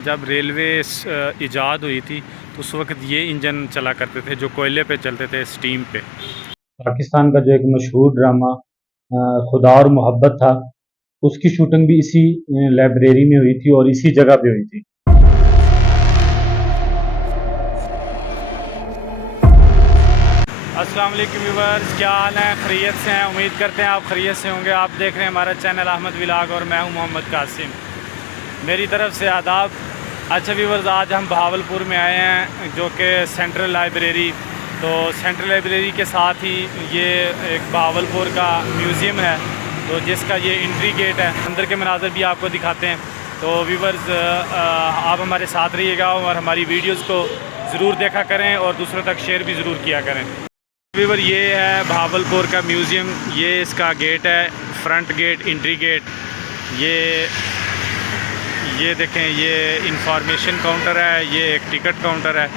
जब रेलवे इजाद हुई थी तो उस वक्त ये इंजन चला करते थे जो कोयले पे चलते थे, स्टीम पे। पाकिस्तान का जो एक मशहूर ड्रामा खुदा और मोहब्बत था, उसकी शूटिंग भी इसी लाइब्रेरी में हुई थी और इसी जगह पे हुई थी। अस्सलाम वालेकुम व्यूअर्स, क्या हाल है? खैरियत से हैं? उम्मीद करते हैं आप खैरियत से होंगे। आप देख रहे हैं हमारा चैनल अहमद व्लॉग और मैं हूं मोहम्मद कासिम। मेरी तरफ से आदाब। अच्छा व्यूअर्स, आज हम बहावलपुर में आए हैं जो कि सेंट्रल लाइब्रेरी। तो सेंट्रल लाइब्रेरी के साथ ही ये एक बहावलपुर का म्यूज़ियम है, तो जिसका ये एंट्री गेट है। अंदर के मनाज़र भी आपको दिखाते हैं। तो व्यूअर्स, आप हमारे साथ रहिएगा और हमारी वीडियोज़ को ज़रूर देखा करें और दूसरों तक शेयर भी ज़रूर किया करें। व्यूअर, ये है बहावलपुर का म्यूज़ियम। ये इसका गेट है, फ्रंट गेट, एंट्री गेट। ये देखें, ये इंफॉर्मेशन काउंटर है, ये एक टिकट काउंटर है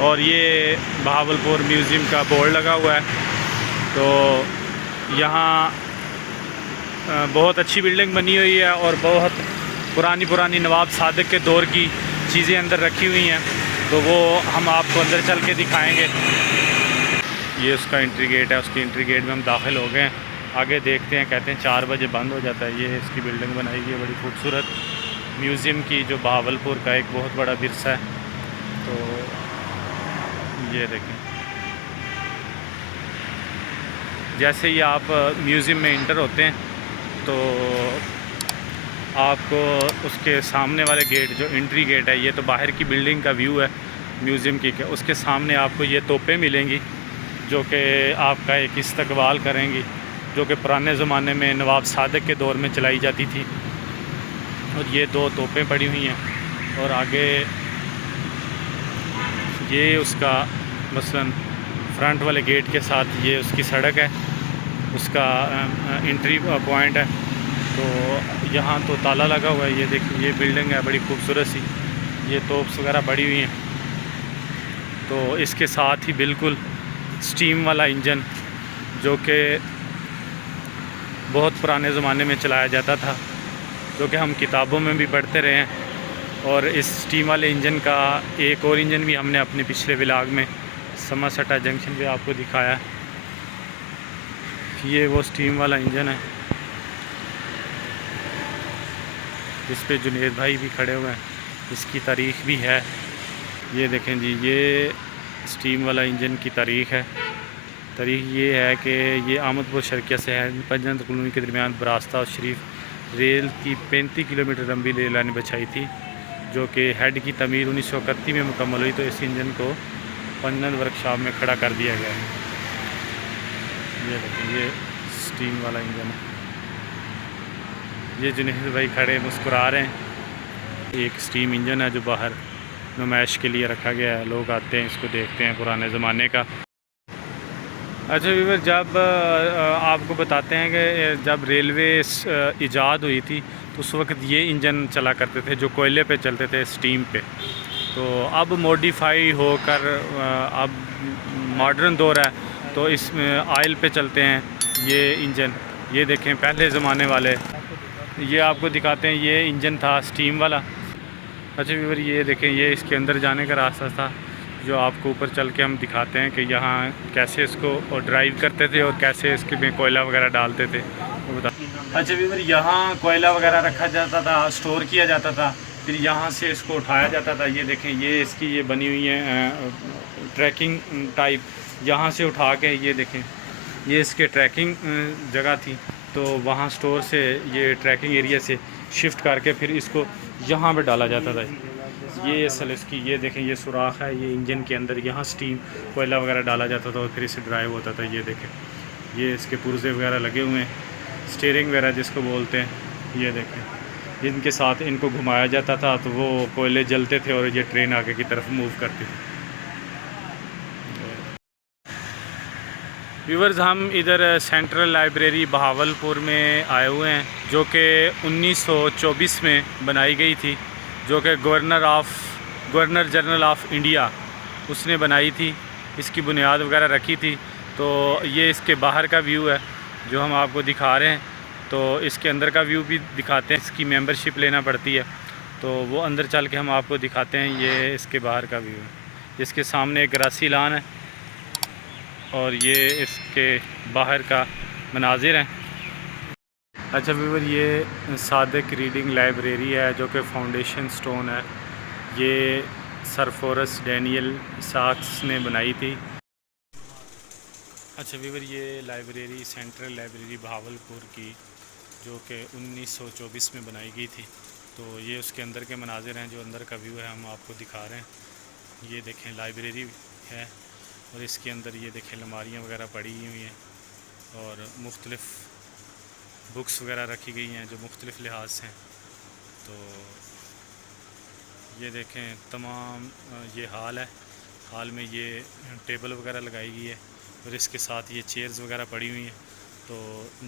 और ये बहावलपुर म्यूज़ियम का बोर्ड लगा हुआ है। तो यहाँ बहुत अच्छी बिल्डिंग बनी हुई है और बहुत पुरानी नवाब सादिक के दौर की चीज़ें अंदर रखी हुई हैं। तो वो हम आपको अंदर चल के दिखाएँगे। ये उसका एंट्री गेट है, उसकी एंट्री गेट में हम दाखिल हो गए हैं। आगे देखते हैं, कहते हैं 4 बजे बंद हो जाता है। ये इसकी बिल्डिंग बनाई गई है बड़ी खूबसूरत म्यूज़ियम की, जो बहावलपुर का एक बहुत बड़ा विरसा है। तो ये देखें, जैसे ही आप म्यूज़ियम में इंटर होते हैं तो आपको उसके सामने वाले गेट, जो एंट्री गेट है, ये तो बाहर की बिल्डिंग का व्यू है म्यूज़ियम की। उसके सामने आपको ये तोपें मिलेंगी जो कि आपका एक इस्तकबाल करेंगी, जो कि पुराने ज़माने में नवाब सादिक के दौर में चलाई जाती थी। और ये 2 तोपें पड़ी हुई हैं और आगे ये उसका मसलन फ्रंट वाले गेट के साथ ये उसकी सड़क है, उसका एंट्री पॉइंट है। तो यहाँ तो ताला लगा हुआ है। ये देखिए, ये बिल्डिंग है बड़ी खूबसूरत सी, ये तोप्स वगैरह पड़ी हुई हैं। तो इसके साथ ही बिल्कुल स्टीम वाला इंजन, जो कि बहुत पुराने ज़माने में चलाया जाता था, जो कि हम किताबों में भी पढ़ते रहे हैं। और इस स्टीम वाले इंजन का एक और इंजन भी हमने अपने पिछले व्लॉग में समरसटा जंक्शन पे आपको दिखाया। ये वो स्टीम वाला इंजन है जिस पे जुनेद भाई भी खड़े हुए हैं। इसकी तारीख़ भी है, ये देखें जी, ये स्टीम वाला इंजन की तारीख़ है। तारीख़ ये है कि ये आमदपुर शर्किया से है, पंजंत कॉलोनी के दरमियान बरास्ता और शरीफ रेल की 35 किलोमीटर लंबी रेल लाइन बिछाई थी, जो कि हेड की तमीर 1931 में मुकम्मल हुई। तो इस इंजन को पंजंत वर्कशॉप में खड़ा कर दिया गया है। ये देखिए, ये स्टीम वाला इंजन है। ये जुनेद भाई खड़े मुस्कुरा रहे हैं। एक स्टीम इंजन है जो बाहर नुमाइश के लिए रखा गया है, लोग आते हैं इसको देखते हैं, पुराने ज़माने का। अच्छा व्यूअर, जब आपको बताते हैं कि जब रेलवे इजाद हुई थी तो उस वक्त ये इंजन चला करते थे जो कोयले पे चलते थे, स्टीम पे। तो अब मॉडिफाई होकर अब मॉडर्न दौर है, तो इसमें ऑयल पे चलते हैं ये इंजन। ये देखें, पहले ज़माने वाले, ये आपको दिखाते हैं, ये इंजन था स्टीम वाला। अच्छा व्यूअर, ये देखें, ये इसके अंदर जाने का रास्ता था जो आपको ऊपर चल के हम दिखाते हैं कि यहाँ कैसे इसको ड्राइव करते थे और कैसे इसके में कोयला वगैरह डालते थे, वो बता। अच्छा व्यूअर, यहाँ कोयला वगैरह रखा जाता था, स्टोर किया जाता था, फिर यहाँ से इसको उठाया जाता था। ये देखें, ये इसकी ये बनी हुई है ट्रैकिंग टाइप। यहाँ से उठा के, ये देखें, ये इसके ट्रैकिंग जगह थी, तो वहाँ स्टोर से ये ट्रैकिंग एरिया से शिफ्ट करके फिर इसको यहाँ पे डाला जाता था। ये असल इसकी, ये देखें, ये सुराख है, ये इंजन के अंदर, यहाँ स्टीम कोयला वगैरह डाला जाता था और फिर इसे ड्राइव होता था। ये देखें, ये इसके पुर्जे वगैरह लगे हुए हैं, स्टीयरिंग वगैरह जिसको बोलते हैं। ये देखें, इनके साथ इनको घुमाया जाता था तो वो कोयले जलते थे और ये ट्रेन आगे की तरफ मूव करती थी। व्यूअर्स, हम इधर सेंट्रल लाइब्रेरी बहावलपुर में आए हुए हैं, जो कि 1924 में बनाई गई थी, जो कि गवर्नर जनरल ऑफ इंडिया उसने बनाई थी, इसकी बुनियाद वगैरह रखी थी। तो ये इसके बाहर का व्यू है जो हम आपको दिखा रहे हैं। तो इसके अंदर का व्यू भी दिखाते हैं। इसकी मेंबरशिप लेना पड़ती है। तो वो अंदर चल के हम आपको दिखाते हैं। ये इसके बाहर का व्यू है। इसके सामने एक ग्रासी लान है और ये इसके बाहर का मनाजिर है। अच्छा व्यूवर, ये सादिक रीडिंग लाइब्रेरी है जो कि फाउंडेशन स्टोन है। ये सर फॉरेस्ट डैनियल साक्स ने बनाई थी। अच्छा व्यूवर, ये लाइब्रेरी सेंट्रल लाइब्रेरी बहावलपुर की जो कि 1924 में बनाई गई थी। तो ये उसके अंदर के मनाजिर हैं, जो अंदर का व्यू है हम आपको दिखा रहे हैं। ये देखें लाइब्रेरी है और इसके अंदर ये देखें अलमारियाँ वगैरह पड़ी हुई हैं और मुख्तलिफ़ बुक्स वगैरह रखी गई हैं जो मुख्तलिफ़ लिहाज से हैं। तो ये देखें तमाम ये हाल है। हाल में ये टेबल वगैरह लगाई गई है और इसके साथ ये चेयर्स वगैरह पड़ी हुई हैं। तो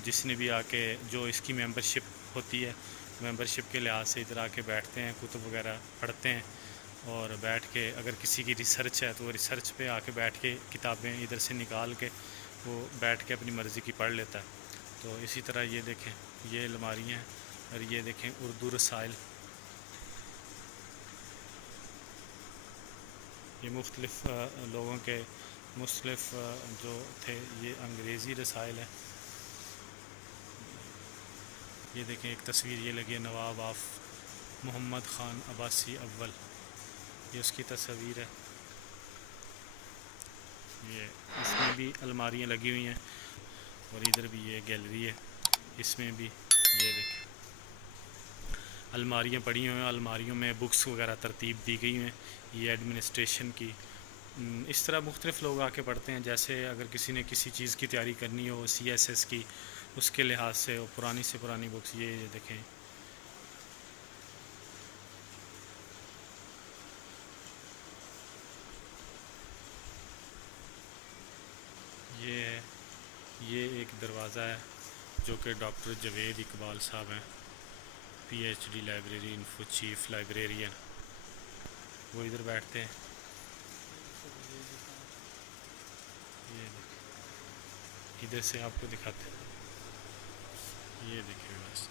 जिसने भी आके, जो इसकी मेंबरशिप होती है, मेंबरशिप के लिहाज से इधर आके बैठते हैं, कुतुब वगैरह पढ़ते हैं और बैठ के अगर किसी की रिसर्च है तो वो रिसर्च पे आके बैठ के किताबें इधर से निकाल के वो बैठ के अपनी मर्ज़ी की पढ़ लेता है। तो इसी तरह ये देखें ये अलमारियाँ हैं और ये देखें उर्दू रसाइल। ये मुख्तलिफ़ लोगों के मुख्तलिफ़ जो थे, ये अंग्रेज़ी रसाइल है। ये देखें एक तस्वीर ये लगी है नवाब आफ मोहम्मद ख़ान अब्बासी अव्वल, ये उसकी तस्वीर है। ये इसमें भी अलमारियाँ लगी हुई हैं और इधर भी ये गैलरी है, इसमें भी ये देखें अलमारियाँ पड़ी हुई हैं। अलमारियों में बुक्स वगैरह तरतीब दी गई हैं। ये एडमिनिस्ट्रेशन की इस तरह मुख्तलिफ़ लोग आके पढ़ते हैं। जैसे अगर किसी ने किसी चीज़ की तैयारी करनी हो CSS की, उसके लिहाज से पुरानी से पुरानी बुक्स ये देखें। ये एक दरवाज़ा है जो कि डॉक्टर जवेद इकबाल साहब हैं, PhD library info chief librarian, वो इधर बैठते हैं। ये इधर से आपको दिखाते हैं, ये देखिए बस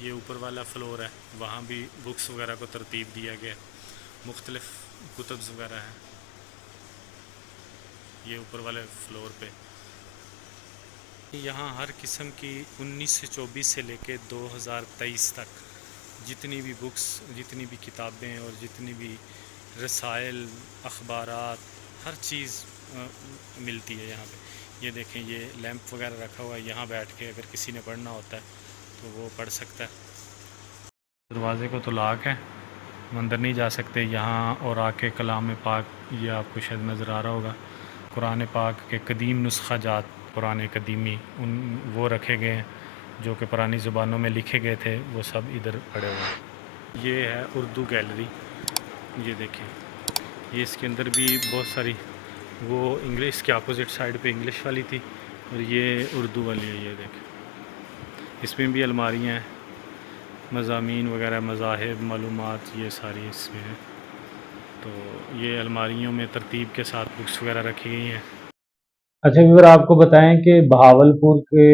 ये ऊपर वाला फ्लोर है, वहाँ भी बुक्स वगैरह को तरतीब दिया गया, मुख्तलिफ़ कुतुब्स वगैरह हैं ये ऊपर वाले फ्लोर पे। यहाँ हर किस्म की 1924 से लेके 2023 तक जितनी भी बुक्स, जितनी भी किताबें और जितनी भी रसाइल, अखबारात, हर चीज़ मिलती है यहाँ पे। ये देखें ये लैंप वगैरह रखा हुआ है, यहाँ बैठ के अगर किसी ने पढ़ना होता है तो वो पढ़ सकता है। दरवाज़े को तो लॉक है, हम अंदर नहीं जा सकते यहाँ। और आके कलाम पाक, ये आपको शायद नज़र आ रहा होगा, कुरान पाक के कदीम नुस्खा जात, पुराने कदीमी वो रखे गए हैं जो कि पुरानी ज़ुबानों में लिखे गए थे, वो सब इधर पड़े हुए हैं। ये है उर्दू गैलरी, ये देखें ये इसके अंदर भी बहुत सारी, वो इंग्लिश के अपोजिट साइड पे इंग्लिश वाली थी और ये उर्दू वाली है। ये देखें इसमें भी अलमारियाँ हैं, मज़ामीन वगैरह, मज़ाहिब, मालूमात, ये सारी इसमें है। तो ये अलमारियों में तरतीब के साथ बुक्स वगैरह रखी गई हैं। अच्छा व्यूअर, आपको बताएं कि बहावलपुर के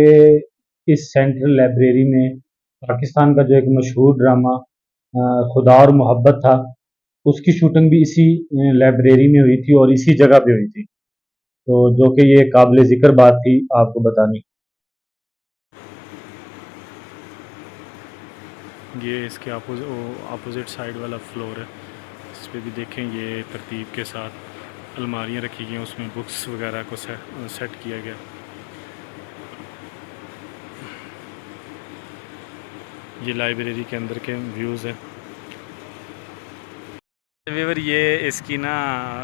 इस सेंट्रल लाइब्रेरी में पाकिस्तान का जो एक मशहूर ड्रामा खुदा और मोहब्बत था, उसकी शूटिंग भी इसी लाइब्रेरी में हुई थी और इसी जगह पे हुई थी। तो जो कि ये काबिल ज़िक्र बात थी आपको बतानी। ये इसके अपोजिट साइड वाला फ्लोर है, इस पर भी देखें ये तरतीब के साथ अलमारियाँ रखी गई हैं, उसमें बुक्स वगैरह को सेट किया गया। ये लाइब्रेरी के अंदर के व्यूज़ हैं। व्यूअर, ये इसकी ना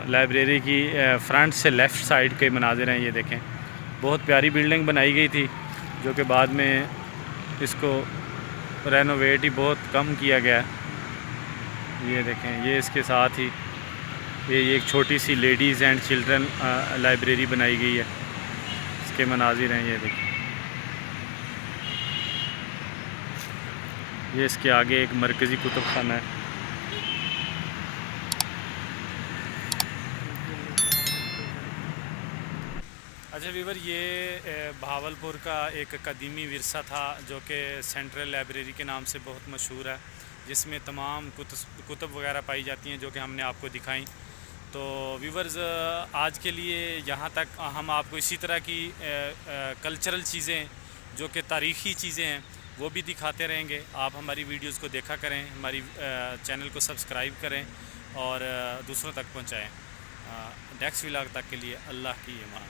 लाइब्रेरी की फ्रंट से लेफ़्ट साइड के मनाजिर हैं। ये देखें बहुत प्यारी बिल्डिंग बनाई गई थी जो कि बाद में इसको रेनोवेट ही बहुत कम किया गया। ये देखें ये इसके साथ ही ये एक छोटी सी लेडीज़ एंड चिल्ड्रन लाइब्रेरी बनाई गई है, इसके मनाजिर हैं। ये देखें ये इसके आगे एक मरकज़ी कुतुब खाना है। अच्छा वीवर, ये भावलपुर का एक कदीमी विरसा था जो कि सेंट्रल लाइब्रेरी के नाम से बहुत मशहूर है, जिसमें तमाम कुतुब वगैरह पाई जाती हैं जो कि हमने आपको दिखाई। तो व्यूवर्स, आज के लिए यहाँ तक। हम आपको इसी तरह की कल्चरल चीज़ें जो कि तारीख़ी चीज़ें हैं वो भी दिखाते रहेंगे। आप हमारी वीडियोस को देखा करें, हमारी चैनल को सब्सक्राइब करें और दूसरों तक पहुँचाएँ। नेक्स्ट व्लॉग तक के लिए अल्लाह की अमान।